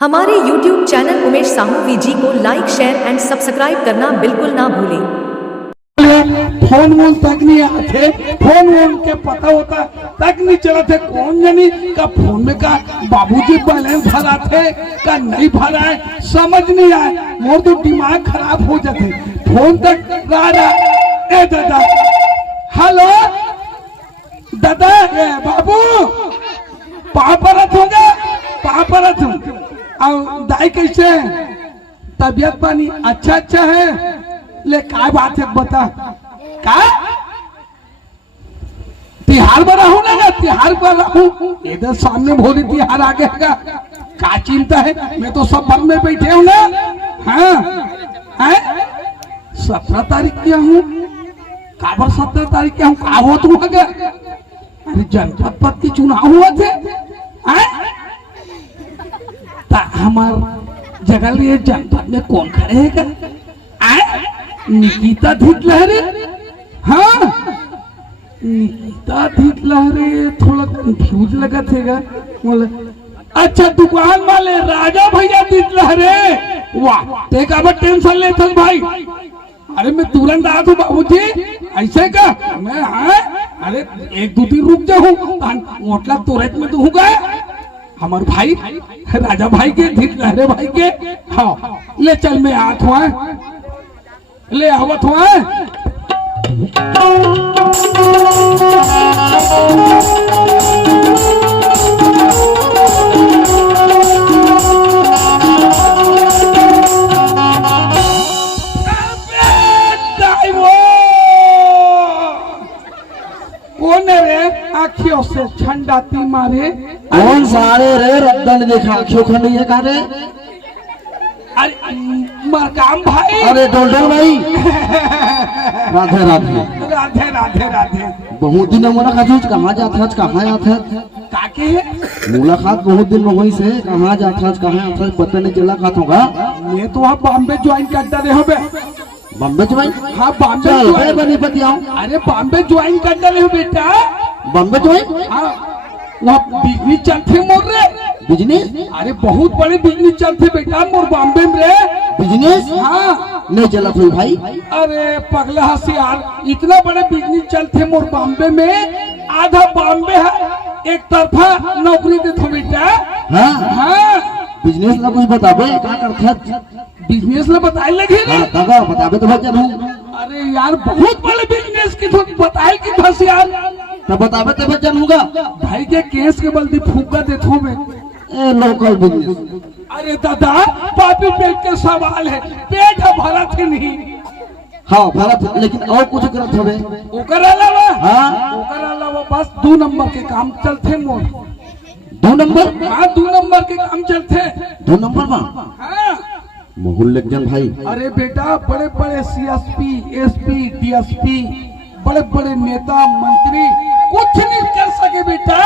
हमारे YouTube channel Umesh Sahu VG को like share and subscribe करना बिल्कुल ना भूलें। फोन वोन तक नहीं आते, फोन वोन के पता होता तक नहीं चला थे। कौन जानी का फोन में का बाबूजी बैलेंस भरा थे का नहीं भरा है, समझ नहीं आए। मोर तो दिमाग खराब हो जाते। फोन तक रहा ए दादा, हेलो दादा, बाबू पापरत होगा, पापरत हूँ। और दाई कैसे, तबियत पानी अच्छा है? ले क्या बात है बता, का तिहार बना हूँ ना, तिहार बना हूँ। इधर सामने भोली तिहार आ गया, का चिंता है? मैं तो सब भर में बैठे हूँ ना। हाँ है 17 तारीख क्या हूँ, काबर 17 तारीख क्या हूँ, का हो तू अगर? अरे जनपद पद की चुनाव हुआ थे। हमार जगह लिए जनपद में कौन खड़े है? निकिता धीतलहरे। हाँ निकिता धीतलहरे, थोड़ा कंफ्यूज लगा थे। बोले अच्छा दुकान वाले राजा भैया धीतलहरे, वाह तेका अब टेंशन ले थल भाई। अरे मैं तुरंत आ तू बाबूजी, ऐसे का मैं? हाँ अरे 1-2 दिन रुक जाऊँ, ओटला तुरंत में तो होगा। हमारे भाई राजा भाई के, धीतलहरे भाई के। हाँ ले चल, मैं आत हुआ, ले आवत हुआ। कौन है रे आँखियों से ठंडाती मारे? कौन सारे रे रद्दन देखा आँखियों खंडी है का रे? अरे मरकाम भाई। अरे डोलडोल भाई, राधे राधे राधे राधे राधे। बहुत दिन मुलाकात, कहाँ जाते हैं, कहाँ आते हैं? काके मुलाकात बहुत दिन में हुई से, कहाँ जाते हैं, कहाँ आते हैं, पता नहीं चला। खात होगा मैं तो वहाँ बॉम्बे ज्वाइन करता रहे हो बे। बम्बे ज्वाइन? हाँ बॉम्बे चल ज्वाइन। बनी बतियाओ। अरे बॉम्बे ज्वाइन करता रहे हो बेटा। बम्बे ज्वाइन? हाँ वहाँ बिजनेस चलते मोर रे। बिजनेस? अरे बहुत बड़े बिजनेस चलते बेटा मोर बॉम्बे में रे। बिजनेस? हाँ नहीं चला कोई भाई। अरे पगला हसियार, इतना बड़े बिजनेस चलते मोर बॉम्बे में। आधा बॉम्बे है एक तरफा नौकरी देते बेटा। हाँ हाँ बिजनेस ला कुछ बताबे, क्या करते? बिजनेस ला बताए लगे रे। हाँ दादा बताबे तो बच्चा हूँ। अरे यार बहुत बड़े बिजनेस की तो बताए कि फंस यार। तब बताबे तो बच्चा होगा। भाई के केस के बल्दी फूका देता मैं। Local business. अरे दादा पापी पेट के सवाल है, पेट है भरा थे नहीं। हाँ भारत, लेकिन और कुछ करत हवे? ओकर अलावा, हाँ ओकर अलावा बस 2 नंबर के काम चलते मोर। 2 नंबर? हाँ 2 नंबर के काम चलते। 2 नंबर में? हाँ मोहन लेखजन भाई। अरे बेटा बड़े बड़े CSP, SP, DSP, बड़े बड़े नेता मंत्री कुछ नहीं कर सके बेटा।